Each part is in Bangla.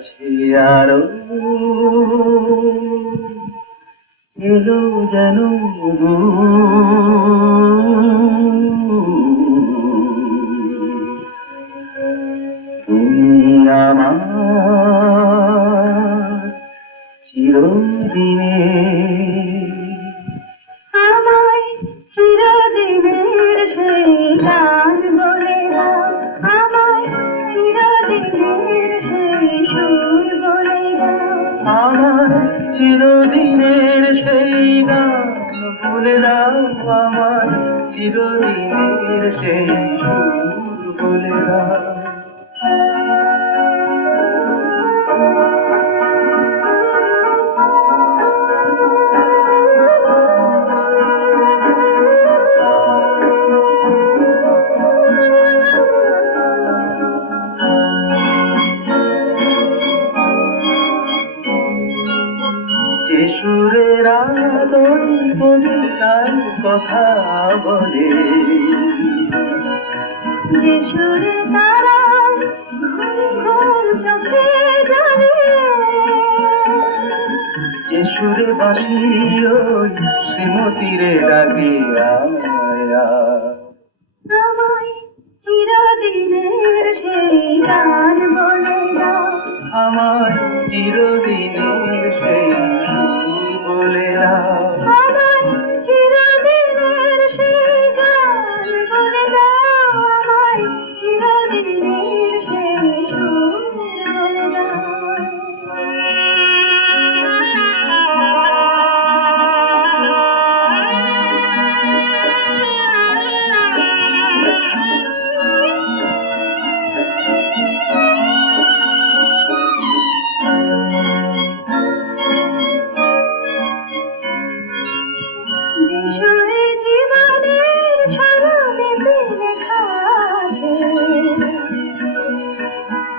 কাছে আরো এলো যেন তুমি আমার চিরদিনে আমায় চিরদিনের সেই গান বলে দাও, আমায় চিরদিনের সেই সুর বলে দাও, আমার চিরদিনের সেই গান বলে দাও, আমার চিরদিনের সেই সুর বলে দাও। যে সুরের আলোয় কবিতার কথা বলে, যে সুরে তারা ঘুম ঘুম চোখে জানে, যে সুরে বাঁশি ওই শ্রীমতীরে ডাকে আয়া, আমায় চিরদিনের সেই গান বলে দাও, আমার চিরদিনের সেই সুর বলে দাও। আমায় চিরদিনের সেই গান বলে দাও, আমায় চিরদিনের সেই সুর বলে দাও। বিষয়ে জীবনের স্মরণে লেখা আছে,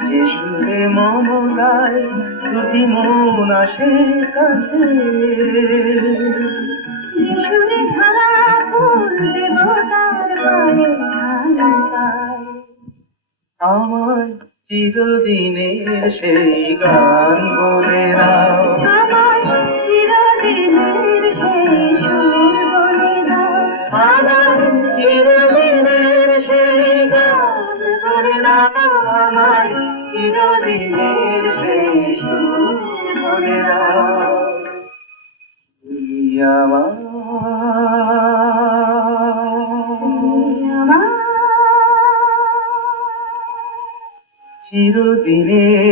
যে সুরে মন গায় শ্রুতি মন আসে কাছে, যে সুরে ধারা ফুল দেবতার পায়ে ধান পায়, আমার চিরদিনের সেই গান বলে দাও। আমায় চিরদিনের সেই সুর বলে দাও, আমার চিরদিনের সেই গান বলে দাও, আমার চিরদিনের সেই সুর বলে দাও। তুমি আমার চিরদিনের